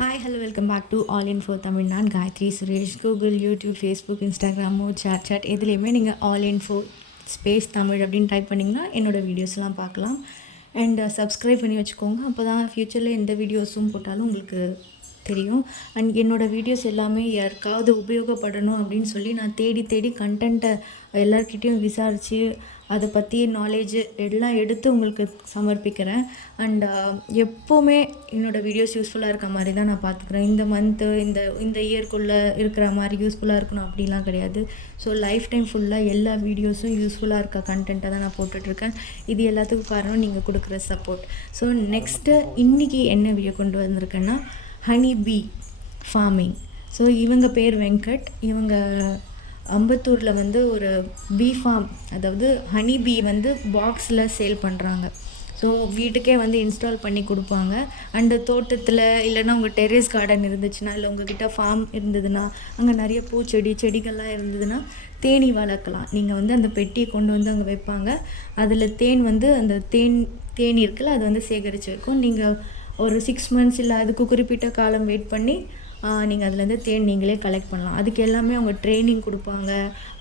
Hi hello welcome back to all in four Tamil. நான் Gayathri Suresh. Google, YouTube, Facebook, இன்ஸ்டாகிராமோ, chat எதுலேயுமே நீங்கள் all in four space Tamil அப்படின்னு type பண்ணிங்கன்னா என்னோடய வீடியோஸ்லாம் பார்க்கலாம். அண்ட் சப்ஸ்கிரைப் பண்ணி வச்சுக்கோங்க. அப்போ தான் ஃப்யூச்சரில் எந்த வீடியோஸும் போட்டாலும் உங்களுக்கு தெரியும். அண்ட் என்னோடய வீடியோஸ் எல்லாமே யாருக்காவது உபயோகப்படணும் அப்படின்னு சொல்லி நான் தேடி தேடி கண்டென்ட்டை எல்லார்கிட்டேயும் விசாரித்து அதை பற்றி நாலேஜ் எல்லாம் எடுத்து உங்களுக்கு சமர்ப்பிக்கிறேன். அண்ட் எப்போவுமே என்னோடய வீடியோஸ் யூஸ்ஃபுல்லாக இருக்க மாதிரி தான் நான் பார்த்துக்குறேன். இந்த மந்த்து இந்த இயர்க்குள்ளே இருக்கிற மாதிரி யூஸ்ஃபுல்லாக இருக்கணும் அப்படிலாம் கிடையாது. ஸோ லைஃப் டைம் ஃபுல்லாக எல்லா வீடியோஸும் யூஸ்ஃபுல்லாக இருக்க கண்டென்ட்டை தான் நான் போட்டுட்ருக்கேன். இது எல்லாத்துக்கும் காரணம் நீங்கள் கொடுக்குற சப்போர்ட். ஸோ நெக்ஸ்ட்டு இன்றைக்கி என்ன வீடியோ கொண்டு வந்திருக்கேன்னா ஹனி பீ ஃபார்மிங். ஸோ இவங்க பேர் வெங்கட். இவங்க அம்பத்தூரில் வந்து ஒரு பீ ஃபார்ம், அதாவது ஹனி பீ வந்து பாக்ஸில் சேல் பண்ணுறாங்க. ஸோ வீட்டுக்கே வந்து இன்ஸ்டால் பண்ணி கொடுப்பாங்க. அண்டு தோட்டத்தில் இல்லைன்னா உங்கள் டெரேஸ் கார்டன் இருந்துச்சுன்னா, இல்லை உங்கள்கிட்ட ஃபார்ம் இருந்ததுன்னா, அங்கே நிறைய செடிகள்லாம் இருந்ததுன்னா தேனி வளர்க்கலாம். நீங்கள் வந்து அந்த பெட்டியை கொண்டு வந்து அங்கே வைப்பாங்க. அதில் தேன் வந்து அந்த தேனி இருக்குல்ல, அது வந்து சேகரித்து வைக்கும். நீங்கள் ஒரு 6 months இல்லை அதுக்கு குறிப்பிட்ட காலம் வெயிட் பண்ணி நீங்கள் அதுலேருந்து தேன் நீங்களே கலெக்ட் பண்ணலாம். அதுக்கு எல்லாமே அவங்க ட்ரைனிங் கொடுப்பாங்க.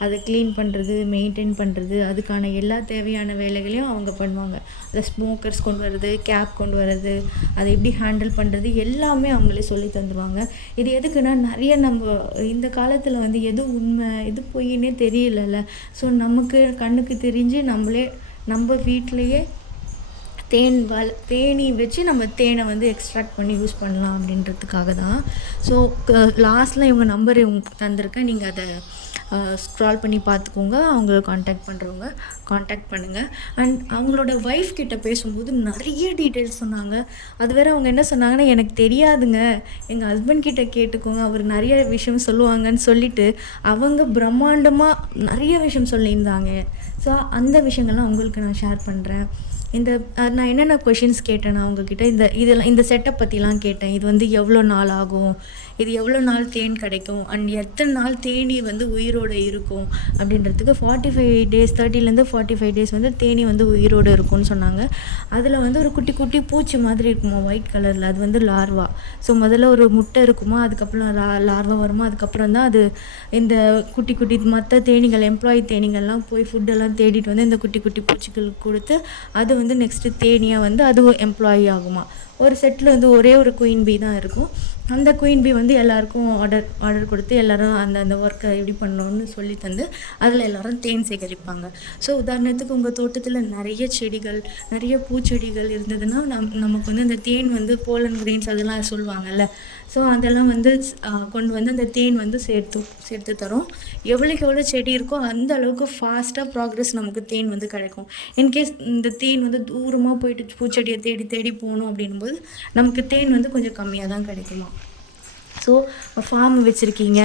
அதை க்ளீன் பண்ணுறது, மெயின்டைன் பண்ணுறது, அதுக்கான எல்லா தேவையான வேலைகளையும் அவங்க பண்ணுவாங்க. அதை ஸ்மோக்கர்ஸ் கொண்டு வர்றது, கேப் கொண்டு வர்றது, அதை எப்படி ஹேண்டில் பண்ணுறது எல்லாமே அவங்களே சொல்லி தந்துடுவாங்க. இது எதுக்குன்னா, நிறைய நம்ம இந்த காலத்தில் வந்து எது உண்மை எது பொய்ன்னே தெரியலல்ல. ஸோ நமக்கு கண்ணுக்கு தெரிஞ்சு நம்ம வீட்டிலையே தேனி வச்சு நம்ம தேனை வந்து எக்ஸ்ட்ராக்ட் பண்ணி யூஸ் பண்ணலாம் அப்படின்றதுக்காக தான். ஸோ லாஸ்ட்டில் இவங்க நம்பர் தந்திருக்கேன். நீங்கள் அதை ஸ்க்ரால் பண்ணி பார்த்துக்கோங்க. அவங்கள காண்டாக்ட் பண்ணுறவங்க காண்டாக்ட் பண்ணுங்கள். அண்ட் அவங்களோட ஒய்ஃப் கிட்ட பேசும்போது நிறைய டீட்டெயில்ஸ் சொன்னாங்க. அது வேறு அவங்க என்ன சொன்னாங்கன்னா, எனக்கு தெரியாதுங்க, எங்கள் ஹஸ்பண்ட் கிட்ட கேட்டுக்கோங்க, அவர் நிறைய விஷயம் சொல்லுவாங்கன்னு சொல்லிவிட்டு அவங்க பிரம்மாண்டமாக நிறைய விஷயம் சொல்லியிருந்தாங்க. ஸோ அந்த விஷயங்கள்லாம் உங்களுக்கு நான் ஷேர் பண்ணுறேன். நான் என்னென்ன கொஷின்ஸ் கேட்டேன்னா அவங்கக்கிட்ட, இந்த செட்டப் பற்றிலாம் கேட்டேன். இது வந்து எவ்வளோ நாள் ஆகும், இது எவ்வளோ நாள் தேன் கிடைக்கும், அண்ட் எத்தனை நாள் தேனி வந்து உயிரோடு இருக்கும் அப்படின்றதுக்கு 45 days 30லேருந்து 45 days வந்து தேனி வந்து உயிரோடு இருக்கும்னு சொன்னாங்க. அதில் வந்து ஒரு குட்டி குட்டி பூச்சி மாதிரி இருக்குமா ஒயிட் கலரில், அது வந்து லார்வா. ஸோ முதல்ல ஒரு முட்டை இருக்குமா, அதுக்கப்புறம் லார்வா வருமா, அதுக்கப்புறம் தான் அது இந்த குட்டி குட்டி மற்ற தேனிகள் எம்ப்ளாயி தேனிகள்லாம் போய் ஃபுட்டெல்லாம் தேடிட்டு வந்து இந்த குட்டி குட்டி பூச்சிகளுக்கு கொடுத்து அது வந்து நெக்ஸ்ட்டு தேனியாக வந்து அதுவும் எம்ப்ளாயி ஆகுமா. ஒரு செட்டில் வந்து ஒரே ஒரு குயின் பீ தான் இருக்கும். அந்த குயின் பீ வந்து எல்லாருக்கும் ஆர்டர் கொடுத்து எல்லோரும் அந்த ஒர்க்கை எப்படி பண்ணணும்னு சொல்லி தந்து அதில் எல்லோரும் தேன் சேகரிப்பாங்க. ஸோ உதாரணத்துக்கு உங்கள் தோட்டத்தில் நிறைய பூச்செடிகள் இருந்ததுன்னா நமக்கு வந்து அந்த தேன் வந்து போலன் கிரெயின்ஸ் அதெல்லாம் சொல்லுவாங்கல்ல. ஸோ அதெல்லாம் வந்து கொண்டு வந்து அந்த தேன் வந்து சேர்த்து தரும். எவ்வளோக்கு எவ்வளோ செடி இருக்கோ அந்த அளவுக்கு ஃபாஸ்ட்டாக ப்ராக்ரஸ் நமக்கு தேன் வந்து கிடைக்கும். இன்கேஸ் இந்த தேன் வந்து தூரமாக போயிட்டு பூச்செடியை தேடி தேடி போகணும் அப்படின்போது நமக்கு தேன் வந்து கொஞ்சம் கம்மியாக தான் கிடைக்குமா. ஸோ ஃபார்ம் வச்சுருக்கீங்க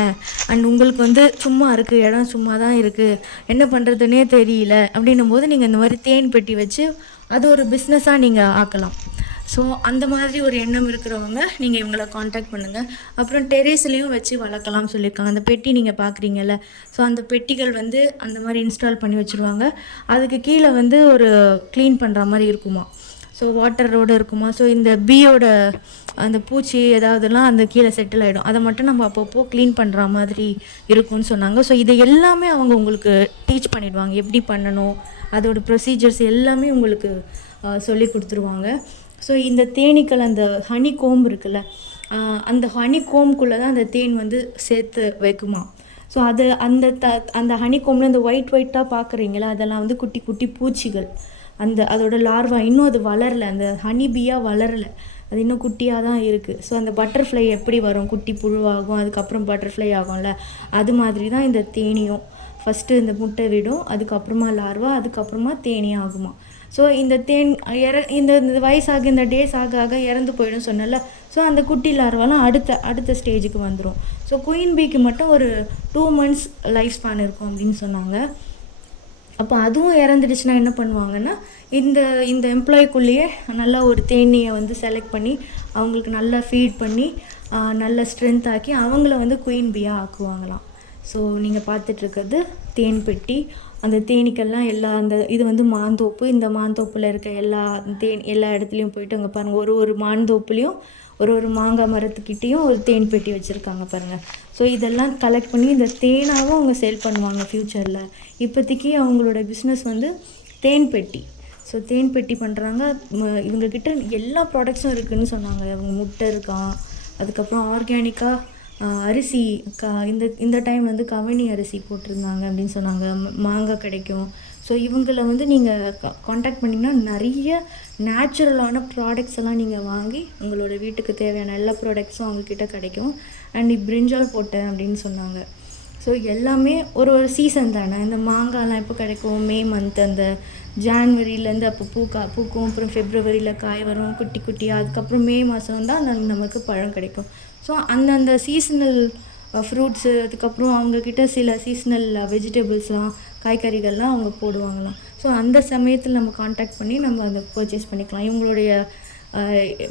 அண்ட் உங்களுக்கு வந்து சும்மா இருக்குது, இடம் சும்மா தான் இருக்குது, என்ன பண்ணுறதுனே தெரியல அப்படின்னும் போது நீங்கள் இந்த மாதிரி தேன் பெட்டி வச்சு அது ஒரு பிஸ்னஸாக நீங்கள் ஆக்கலாம். ஸோ அந்த மாதிரி ஒரு எண்ணம் இருக்கிறவங்க நீங்கள் இவங்களை காண்டாக்ட் பண்ணுங்கள். அப்புறம் டெரேஸ்லேயும் வச்சு வளர்க்கலாம்னு சொல்லியிருக்காங்க. அந்த பெட்டி நீங்கள் பார்க்குறீங்கல்ல, ஸோ அந்த பெட்டிகள் வந்து அந்த மாதிரி இன்ஸ்டால் பண்ணி வச்சுருவாங்க. அதுக்கு கீழே வந்து ஒரு க்ளீன் பண்ணுற மாதிரி இருக்குமா. ஸோ வாட்டரோடு இருக்குமா. ஸோ இந்த பீயோட அந்த பூச்சி ஏதாவதுலாம் அந்த கீழே செட்டில் ஆகிடும். அதை மட்டும் நம்ம அப்பப்போ க்ளீன் பண்ணுற மாதிரி இருக்கும்னு சொன்னாங்க. ஸோ இதை எல்லாமே அவங்க உங்களுக்கு டீச் பண்ணிவிடுவாங்க, எப்படி பண்ணணும், அதோட ப்ரொசீஜர்ஸ் எல்லாமே உங்களுக்கு சொல்லி கொடுத்துருவாங்க. ஸோ இந்த தேனீக்கள் அந்த ஹனி கோம்பு இருக்குல்ல, அந்த ஹனி கோம்புக்குள்ளே தான் அந்த தேன் வந்து சேர்த்து வைக்குமா. ஸோ அது அந்த ஹனி கோம்பில் அந்த ஒயிட்டாக பார்க்குறீங்களா, அதெல்லாம் வந்து குட்டி குட்டி பூச்சிகள். அதோட லார்வா இன்னும் அது வளரலை, அந்த ஹனி பீயாக வளரலை, அது இன்னும் குட்டியாக தான் இருக்குது. ஸோ அந்த பட்டர்ஃப்ளை எப்படி வரும், குட்டி புழுவாகும், அதுக்கப்புறம் பட்டர்ஃப்ளை ஆகும்ல, அது மாதிரி தான் இந்த தேனியும். ஃபஸ்ட்டு இந்த முட்டை விடும், அதுக்கப்புறமா லார்வா, அதுக்கப்புறமா தேனியாக ஆகுமா. ஸோ இந்த தேன் இந்த வயசாக இந்த டேஸ் ஆக ஆக இறந்து போயிடும் சொன்னல. ஸோ அந்த குட்டி லார்வாலாம் அடுத்த ஸ்டேஜுக்கு வந்துடும். ஸோ குயின் பீக்கு மட்டும் ஒரு 2 months லைஃப் ஸ்பேன் இருக்கும் அப்படின்னு சொன்னாங்க. அப்போ அதுவும் இறந்துடுச்சுன்னா என்ன பண்ணுவாங்கன்னா, இந்த எம்ப்ளாய்க்குள்ளேயே நல்லா ஒரு தேனியை வந்து செலக்ட் பண்ணி அவங்களுக்கு நல்லா ஃபீட் பண்ணி நல்லா ஸ்ட்ரென்த் ஆக்கி அவங்கள வந்து குயின் பீயாக ஆக்குவாங்களாம். ஸோ நீங்கள் பார்த்துட்ருக்கிறது தேன் பெட்டி. அந்த தேனீக்கள்லாம் இது வந்து மாந்தோப்பு. இந்த மாந்தோப்பில் இருக்க எல்லா இடத்துலையும் போயிட்டு அங்கே பாருங்கள், ஒரு மாந்தோப்புலேயும் ஒரு மாங்காய் மரத்துக்கிட்டேயும் ஒரு தேன் பெட்டி வச்சுருக்காங்க பாருங்கள். ஸோ இதெல்லாம் கலெக்ட் பண்ணி இந்த தேனாகவும் அவங்க சேல் பண்ணுவாங்க ஃப்யூச்சரில். இப்போதைக்கு அவங்களோட பிஸ்னஸ் வந்து தேன் பெட்டி. ஸோ தேன் பெட்டி பண்ணுறாங்க. இவங்கக்கிட்ட எல்லா ப்ராடக்ட்ஸும் இருக்குதுன்னு சொன்னாங்க. அவங்க முட்டை இருக்கான், அதுக்கப்புறம் ஆர்கானிக்காக அரிசி இந்த டைம் வந்து கவனி அரிசி போட்டிருந்தாங்க அப்படின்னு சொன்னாங்க. மாங்காய் கிடைக்கும். ஸோ இவங்கள வந்து நீங்கள் காண்டாக்ட் பண்ணிங்கன்னா நிறைய நேச்சுரலான ப்ராடக்ட்ஸ் எல்லாம் நீங்கள் வாங்கி உங்களோட வீட்டுக்கு தேவையான எல்லா ப்ராடக்ட்ஸும் அவங்கக்கிட்ட கிடைக்கும். அண்ட் பிரிஞ்சால் போட்டேன் அப்படின்னு சொன்னாங்க. ஸோ எல்லாமே ஒரு சீசன் தானே. இந்த மாங்காய்லாம் எப்போ கிடைக்கும்? மே மந்த் அந்த ஜான்வரியிலேருந்து அப்போ பூக்கும். அப்புறம் ஃபெப்ரவரியில் காய் வரும் குட்டி குட்டியாக. அதுக்கப்புறம் மே மாதம் தான் நமக்கு பழம் கிடைக்கும். ஸோ அந்தந்த சீசனல் ஃப்ரூட்ஸு, அதுக்கப்புறம் அவங்கக்கிட்ட சில சீசனல் வெஜிடபிள்ஸ்லாம், காய்கறிகள்லாம் அவங்க போடுவாங்களாம். ஸோ அந்த சமயத்தில் நம்ம காண்டாக்ட் பண்ணி நம்ம அதை பர்ச்சேஸ் பண்ணிக்கலாம். இவங்களுடைய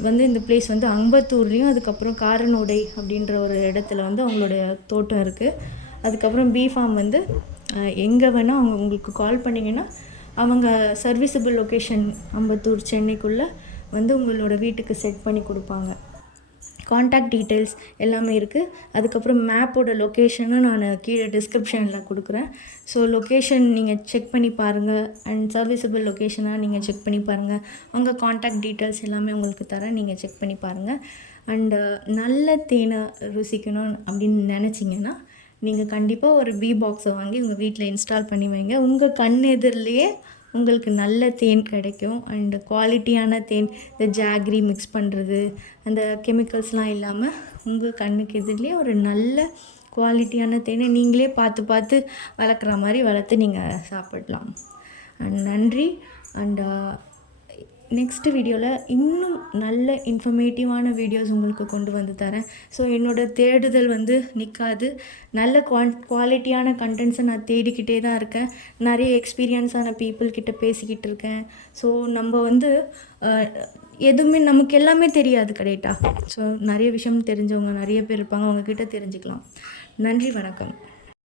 வந்து இந்த பிளேஸ் வந்து அம்பத்தூர்லேயும், அதுக்கப்புறம் காரனோடை அப்படின்ற ஒரு இடத்துல வந்து அவங்களுடைய தோட்டம் இருக்குது. அதுக்கப்புறம் ஃபார்ம் வந்து எங்கே வேணால் அவங்க உங்களுக்கு கால் பண்ணிங்கன்னா அவங்க சர்வீஸபிள் லொக்கேஷன் அம்பத்தூர் சென்னைக்குள்ளே வந்து உங்களோட வீட்டுக்கு செட் பண்ணி கொடுப்பாங்க. காண்டாக்ட் டீட்டெயில்ஸ் எல்லாமே இருக்குது. அதுக்கப்புறம் மேப்போட லொக்கேஷனும் நான் கீழே டிஸ்கிரிப்ஷனில் கொடுக்குறேன். ஸோ லொக்கேஷன் நீங்கள் செக் பண்ணி பாருங்கள். அண்ட் சர்வீஸபிள் லொக்கேஷனாக நீங்கள் செக் பண்ணி பாருங்கள். உங்கள் காண்டாக்ட் டீட்டெயில்ஸ் எல்லாமே உங்களுக்கு தரேன், நீங்கள் செக் பண்ணி பாருங்கள். அண்டு நல்ல தேனை ருசிக்கணும் அப்படின்னு நினச்சிங்கன்னா நீங்கள் கண்டிப்பாக ஒரு பாக்ஸை வாங்கி உங்கள் வீட்டில் இன்ஸ்டால் பண்ணி வைங்க. உங்கள் கண் எதிரிலேயே உங்களுக்கு நல்ல தேன் கிடைக்கும். அண்டு குவாலிட்டியான தேன், இந்த ஜாக்ரி மிக்ஸ் பண்ணுறது, அந்த கெமிக்கல்ஸ்லாம் இல்லாமல் உங்கள் கண்ணுக்கு எதிரிலே ஒரு நல்ல குவாலிட்டியான தேனை நீங்களே பார்த்து வளர்க்குற மாதிரி வளர்த்து நீங்கள் சாப்பிடலாம். அண்ட் நன்றி. அண்ட் நெக்ஸ்ட் வீடியோவில் இன்னும் நல்ல இன்ஃபர்மேட்டிவான வீடியோஸ் உங்களுக்கு கொண்டு வந்து தரேன். ஸோ என்னோடய தேடுதல் வந்து நிற்காது. நல்ல குவாலிட்டியான கண்டென்ட்ஸை நான் தேடிக்கிட்டே தான் இருக்கேன். நிறைய எக்ஸ்பீரியன்ஸான பீப்புள்கிட்ட பேசிக்கிட்டு இருக்கேன். ஸோ நம்ம வந்து எதுவுமே நமக்கு எல்லாமே தெரியாது கரெக்டாக. ஸோ நிறைய விஷயம் தெரிஞ்சவங்க நிறைய பேர் இருப்பாங்க, அவங்கக்கிட்ட தெரிஞ்சுக்கலாம். நன்றி, வணக்கம்.